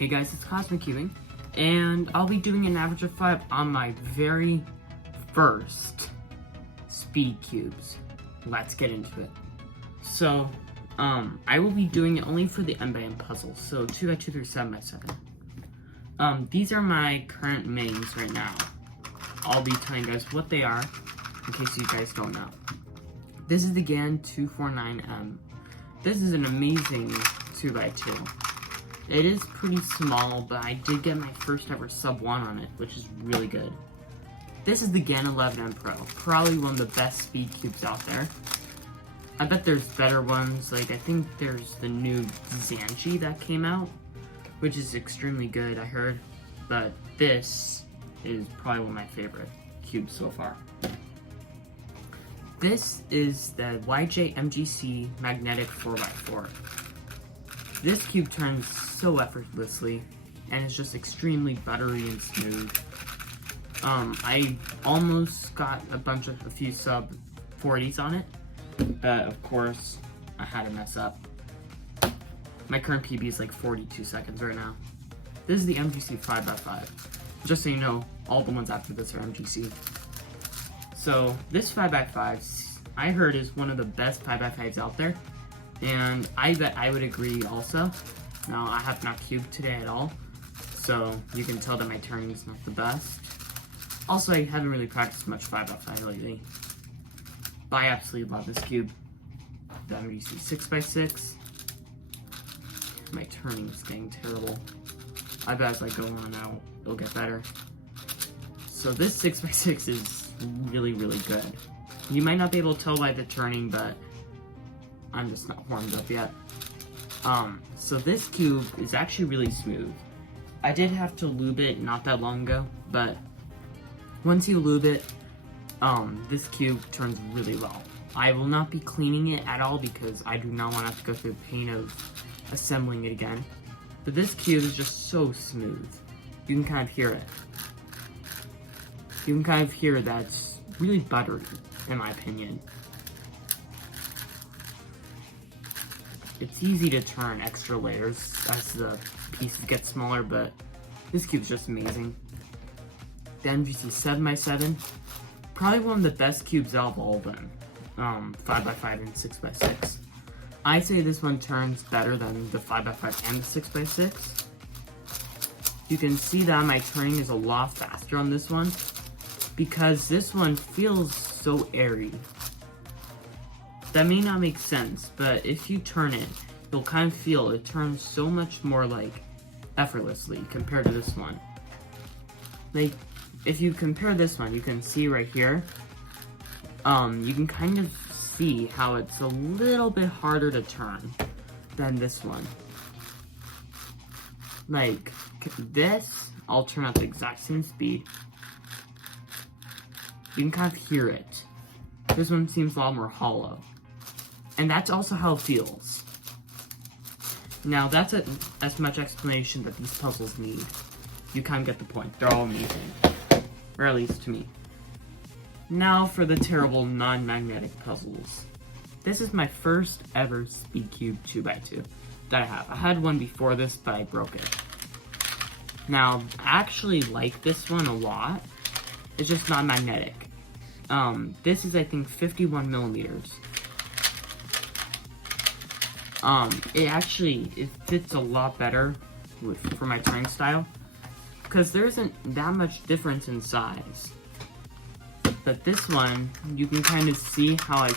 Hey guys, it's Cosmic Cubing, and I'll be doing an average of 5 on my very first speed cubes. Let's get into it. So, I will be doing it only for the N by N puzzles, so 2x2 through 7x7. These are my current mains right now. I'll be telling you guys what they are, in case you guys don't know. This is the GAN 249M. This is an amazing 2x2. It is pretty small, but I did get my first ever sub 1 on it, which is really good. This is the GAN 11M Pro, probably one of the best speed cubes out there. I bet there's better ones, like I think there's the new Zanchi that came out, which is extremely good, I heard. But this is probably one of my favorite cubes so far. This is the YJ MGC Magnetic 4x4. This cube turns so effortlessly, and it's just extremely buttery and smooth. I almost got a few sub 40s on it, but of course, I had to mess up. My current PB is like 42 seconds right now. This is the MGC 5x5. Just so you know, all the ones after this are MGC. So, this 5x5, I heard is one of the best 5x5s out there. And I bet I would agree also. Now, I have not cubed today at all, so you can tell that my turning is not the best. Also, I haven't really practiced much 5x5 lately. But I absolutely love this cube. The MGC 6x6. My turning is getting terrible. I bet as I go on out, it'll get better. So this 6x6 is really, really good. You might not be able to tell by the turning, but I'm just not warmed up yet. So this cube is actually really smooth. I did have to lube it not that long ago, but once you lube it, this cube turns really well. I will not be cleaning it at all because I do not want to have to go through the pain of assembling it again. But this cube is just so smooth. You can kind of hear it. You can kind of hear that it's really buttery, in my opinion. It's easy to turn extra layers as the pieces get smaller, but this cube's just amazing. The MGC 7x7, probably one of the best cubes out of all of them. 5x5 and 6x6. I say this one turns better than the 5x5 and the 6x6. You can see that my turning is a lot faster on this one, because this one feels so airy. That may not make sense, but if you turn it, you'll kind of feel it turns so much more like effortlessly compared to this one. Like, if you compare this one, you can see right here, you can kind of see how it's a little bit harder to turn than this one. Like, this, I'll turn at the exact same speed. You can kind of hear it. This one seems a lot more hollow. And that's also how it feels. Now, that's as much explanation that these puzzles need. You kind of get the point. They're all amazing. Or at least to me. Now for the terrible non-magnetic puzzles. This is my first ever Speed Cube 2x2 that I have. I had one before this, but I broke it. Now, I actually like this one a lot. It's just not magnetic. This is, I think, 51 millimeters. It fits a lot better for my turning style, because there isn't that much difference in size. But this one, you can kind of see how I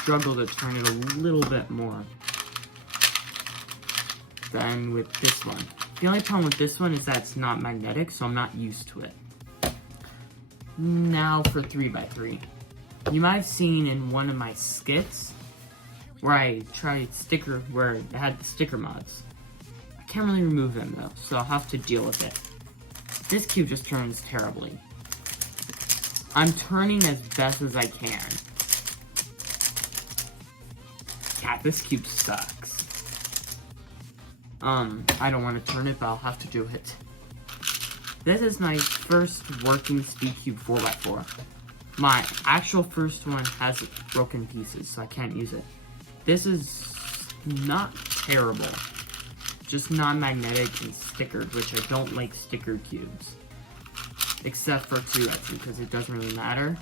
struggle to turn it a little bit more than with this one. The only problem with this one is that it's not magnetic, so I'm not used to it. Now for 3x3. You might have seen in one of my skits where I tried where it had the sticker mods. I can't really remove them though, so I'll have to deal with it. This cube just turns terribly. I'm turning as best as I can. Yeah, this cube sucks. I don't want to turn it, but I'll have to do it. This is my first working Speed Cube 4x4. My actual first one has broken pieces, so I can't use it. This is not terrible. just non-magnetic and stickered, which I don't like stickered cubes. Except for 2x, because it doesn't really matter.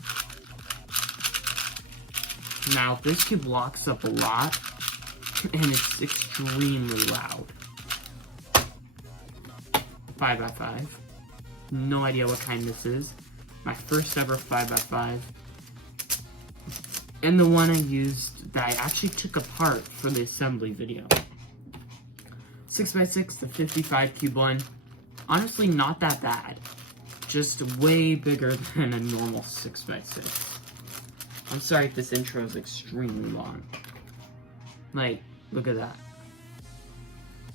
Now, this cube locks up a lot, and it's extremely loud. 5x5. No idea what kind this is. My first ever 5x5. And the one I used that I actually took apart for the assembly video. 6x6, the 55 cube one. Honestly, not that bad. Just way bigger than a normal 6x6. I'm sorry if this intro is extremely long. Like, look at that.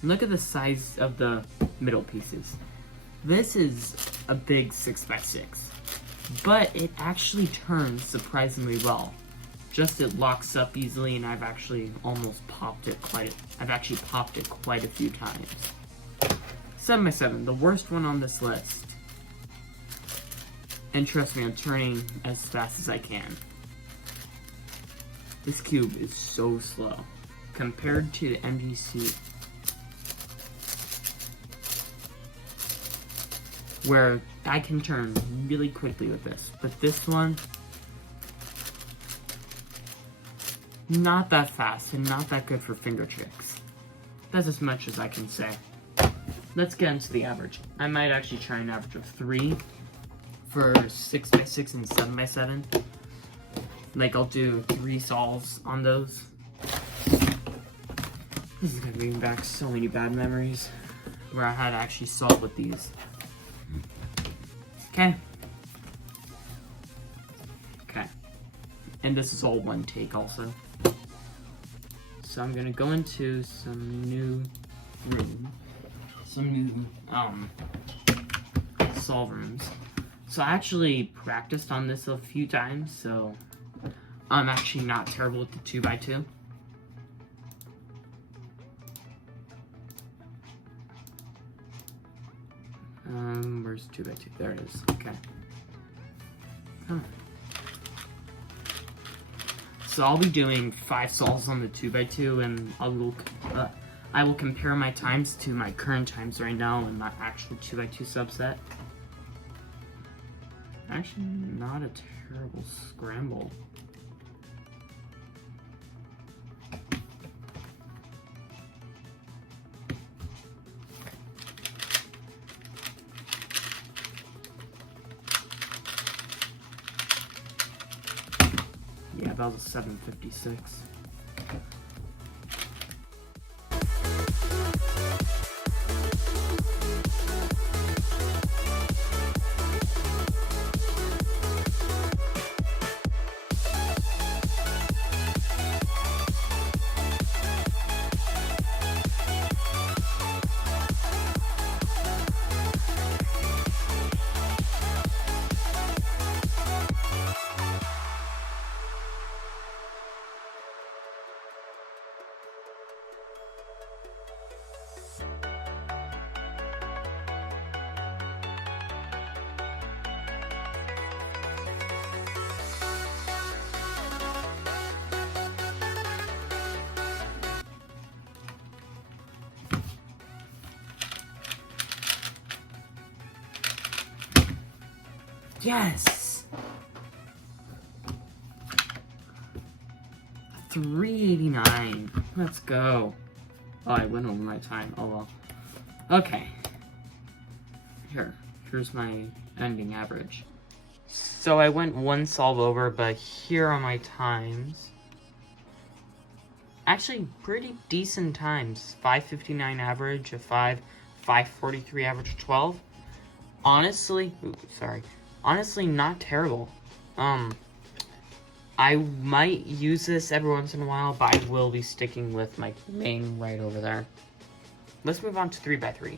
Look at the size of the middle pieces. This is a big 6x6, but it actually turns surprisingly well. Just it locks up easily, and I've actually almost popped it quite a few times. 7x7, the worst one on this list. And trust me, I'm turning as fast as I can. This cube is so slow compared to the MGC, where I can turn really quickly with this. But this one, not that fast and not that good for finger tricks. That's as much as I can say. Let's get into the average. I might actually try an average of 3 for 6x6 and 7x7. Like, I'll do 3 solves on those. This is gonna bring back so many bad memories where I had to actually solve with these. Okay. Okay. And this is all one take also. So I'm gonna go into some new solve rooms. So I actually practiced on this a few times, so I'm actually not terrible with the 2x2. Where's 2x2? There it is. Okay. Come on. So I'll be doing 5 solves on the 2x2, and I will compare my times to my current times right now in my actual 2x2 subset. Actually, not a terrible scramble. Yeah, that was a 756. Yes! 389. Let's go. Oh, I went over my time. Oh well. Okay. Here's my ending average. So I went 1 solve over, but here are my times. Actually, pretty decent times. 559 average of 5, 543 average of 12. Honestly, honestly, not terrible. I might use this every once in a while, but I will be sticking with my main right over there. Let's move on to 3x3.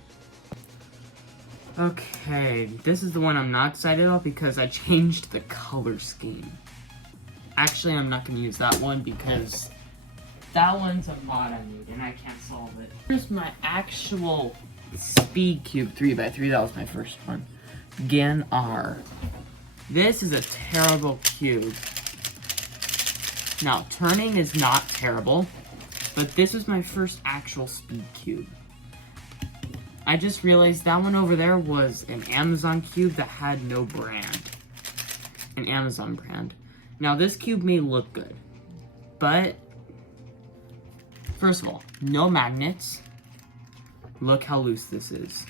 Okay, this is the one I'm not excited about because I changed the color scheme. Actually, I'm not going to use that one because that one's a mod I made and I can't solve it. Here's my actual speed cube 3x3. That was my first one. Gan R. This is a terrible cube. Now, turning is not terrible, but this was my first actual speed cube. I just realized that one over there was an Amazon cube that had no brand. An Amazon brand. Now this cube may look good, but first of all, no magnets. Look how loose this is.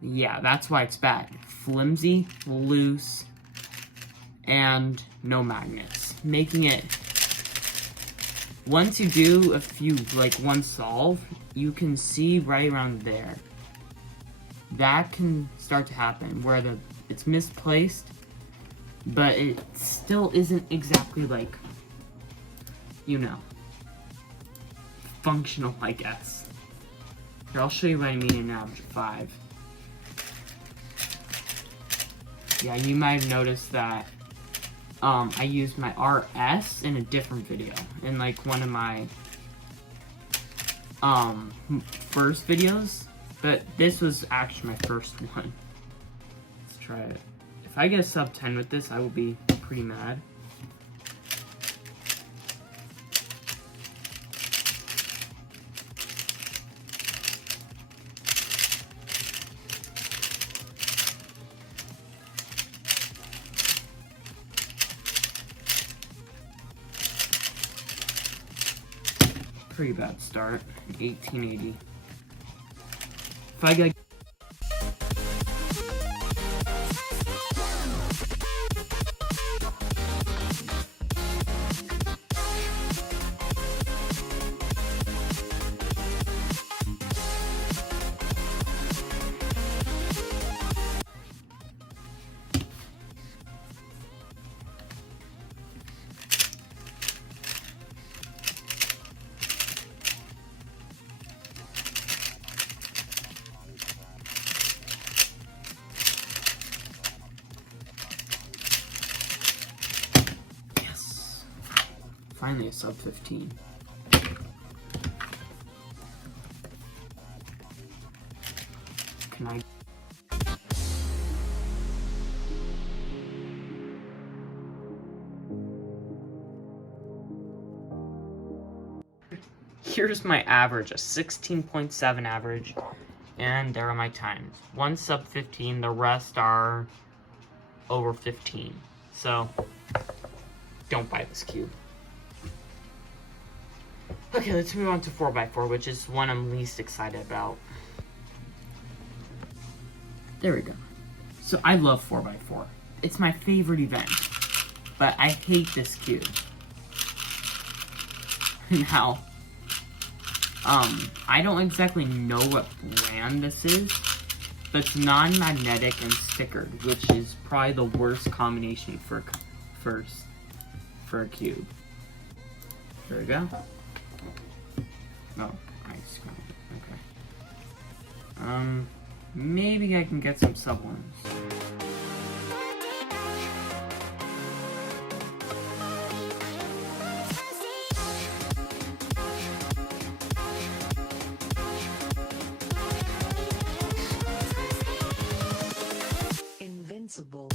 Yeah, that's why it's bad. Flimsy, loose, and no magnets. Making it, once you do a few, like one solve, you can see right around there. That can start to happen where it's misplaced, but it still isn't exactly like, you know, functional, I guess. Here, I'll show you what I mean in average of 5. Yeah, you might have noticed that I used my RS in a different video, in like one of my first videos, but this was actually my first one. Let's try it. If I get a sub 10 with this, I will be pretty mad. Pretty bad start, 1880. If I get finally a sub 15. Can I? Here's my average, a 16.7 average, and there are my times. One sub 15, the rest are over 15. So, don't buy this cube. Okay, let's move on to 4x4, which is one I'm least excited about. There we go. So I love 4x4. It's my favorite event, but I hate this cube. Now, I don't exactly know what brand this is, but it's non-magnetic and stickered, which is probably the worst combination for a cube. There we go. Oh, ice cream. Okay. Maybe I can get some sub ones. Invincible.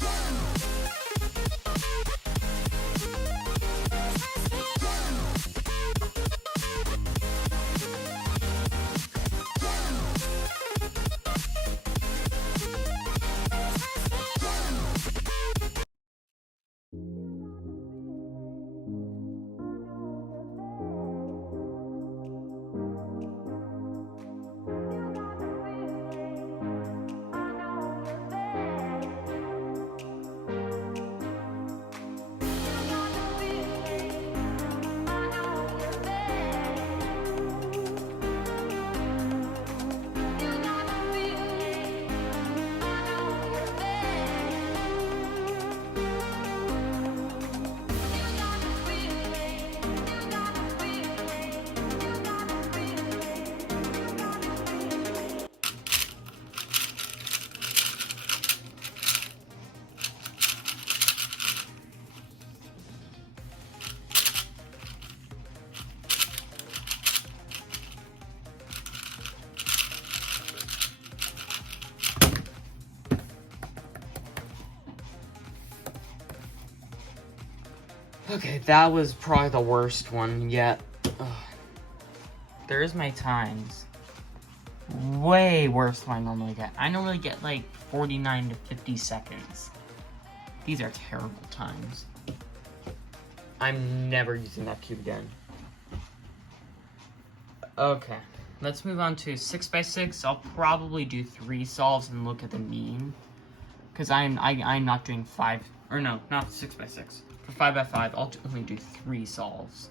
Okay, that was probably the worst one yet. Ugh. There's my times. way worse than I normally get. I normally get like 49 to 50 seconds. These are terrible times. I'm never using that cube again. Okay, let's move on to 6x6. I'll probably do 3 solves and look at the mean. Because I'm not doing 5, or no, not 6x6. For 5x5, I'll only do 3 solves.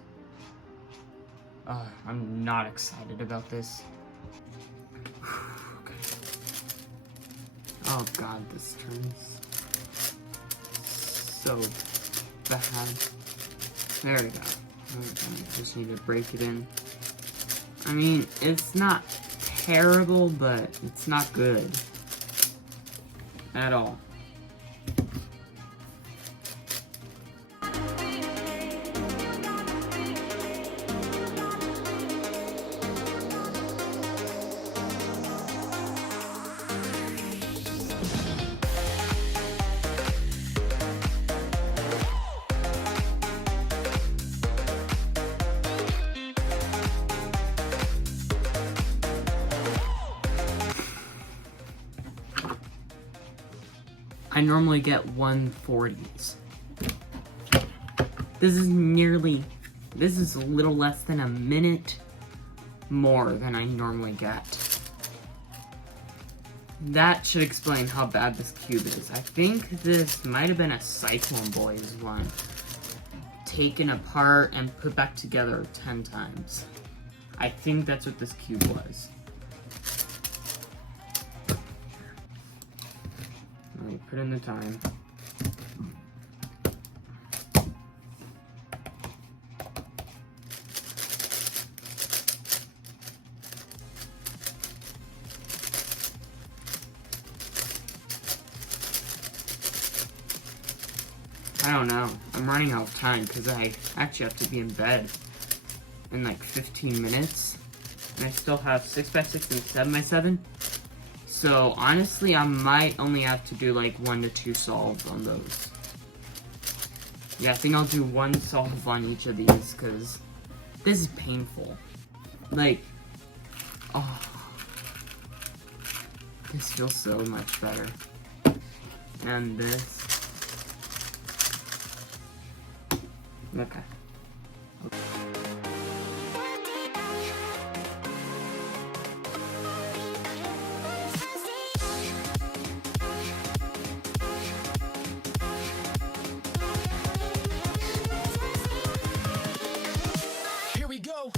I'm not excited about this. Okay. Oh god, this turns so bad. There we go. I just need to break it in. I mean, it's not terrible, but it's not good. At all. I normally get 140s. This is a little less than a minute more than I normally get. That should explain how bad this cube is. I think this might have been a Cyclone Boys one. Taken apart and put back together 10 times. I think that's what this cube was. Let me put in the time. I don't know. I'm running out of time because I actually have to be in bed in like 15 minutes. And I still have 6x6 and 7x7. So honestly, I might only have to do like 1 to 2 solves on those. Yeah, I think I'll do 1 solve on each of these because this is painful. Like, oh, this feels so much better. And this. Okay. Here we go.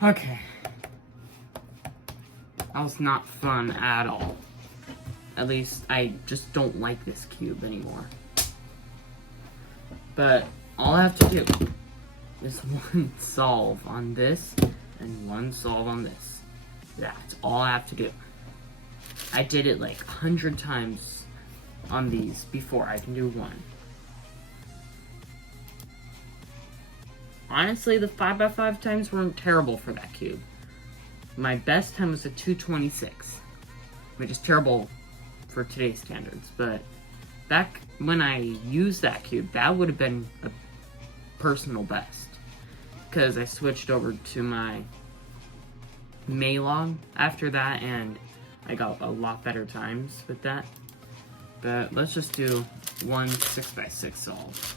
Okay. That was not fun at all. At least, I just don't like this cube anymore. But, all I have to do is 1 solve on this, and 1 solve on this. That's all I have to do. I did it like 100 times on these before I can do 1. Honestly, the 5x5 times weren't terrible for that cube. My best time was a 226, which is terrible for today's standards, but back when I used that cube, that would have been a personal best, because I switched over to my Maylog after that, and I got a lot better times with that. But let's just do one 6x6 solve.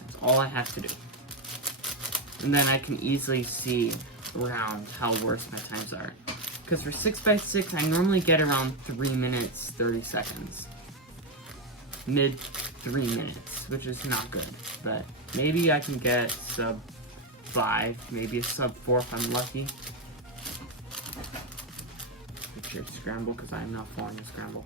That's all I have to do. And then I can easily see around how worse my times are. Because for 6x6, I normally get around 3 minutes, 30 seconds. Mid 3 minutes, which is not good. But maybe I can get sub 5, maybe a sub 4 if I'm lucky. Picture scramble, because I am not following a scramble.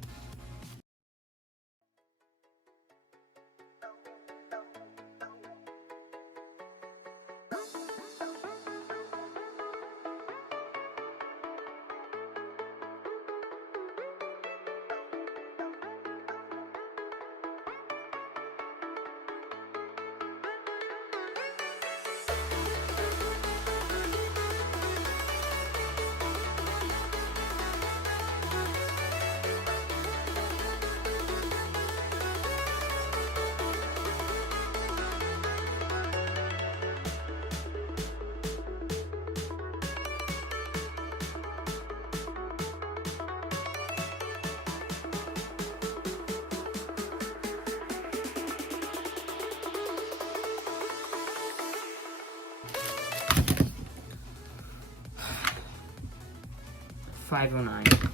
$509.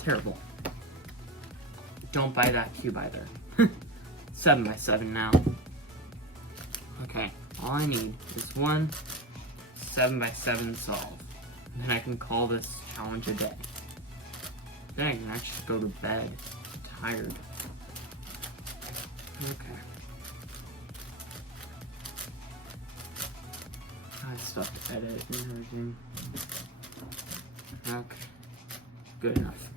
Terrible. Don't buy that cube either. 7x7 now. Okay, all I need is one 7x7 solve. And then I can call this challenge a day. Then I can actually go to bed. I'm tired. Okay. I still have to edit and everything. Okay. Good enough.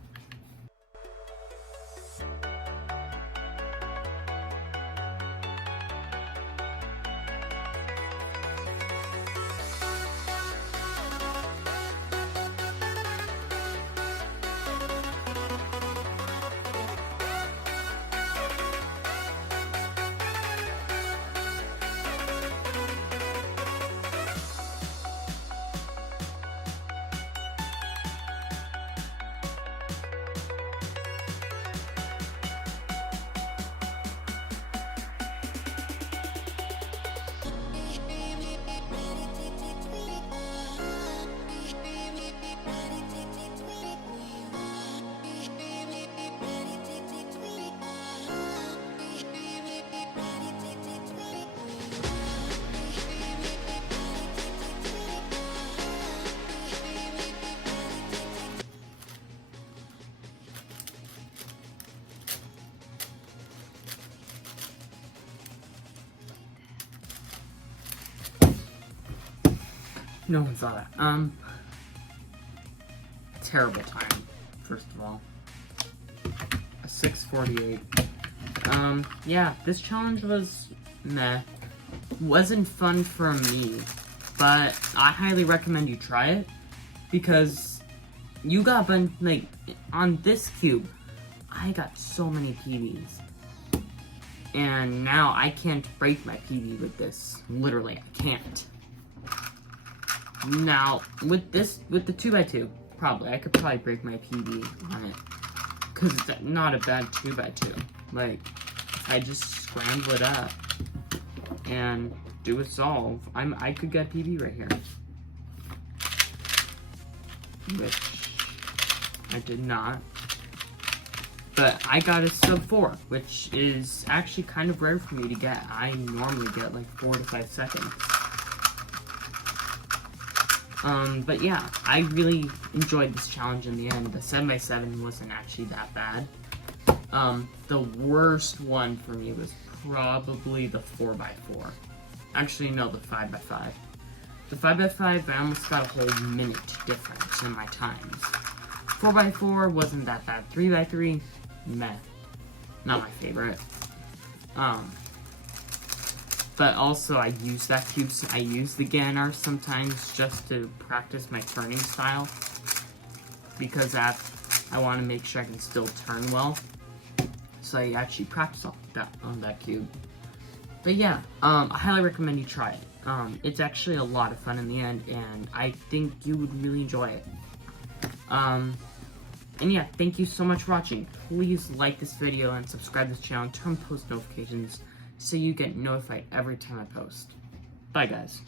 No one saw that. Terrible time, first of all. A 6:48. Yeah, this challenge was meh. Wasn't fun for me, but I highly recommend you try it, because you got, like, on this cube, I got so many PBs. And now I can't break my PB with this. Literally, I can't. Now, with the 2x2, I could probably break my PB on it. Because it's not a bad 2x2. Like, I just scramble it up and do a solve. I could get PB right here. Which I did not. But I got a sub 4, which is actually kind of rare for me to get. I normally get like 4 to 5 seconds. But yeah, I really enjoyed this challenge in the end. The 7x7 wasn't actually that bad. The worst one for me was probably the 4x4. Actually, no, the 5x5. The 5x5, I almost got a whole minute difference in my times. 4x4 wasn't that bad. 3x3, meh. Not my favorite. But also, I use that cube. I use the Gannar sometimes just to practice my turning style, because I want to make sure I can still turn well. So I actually practice on that cube. But yeah, I highly recommend you try it. It's actually a lot of fun in the end, and I think you would really enjoy it. And yeah, thank you so much for watching. Please like this video and subscribe to this channel and turn on post notifications so you get notified every time I post. Bye guys.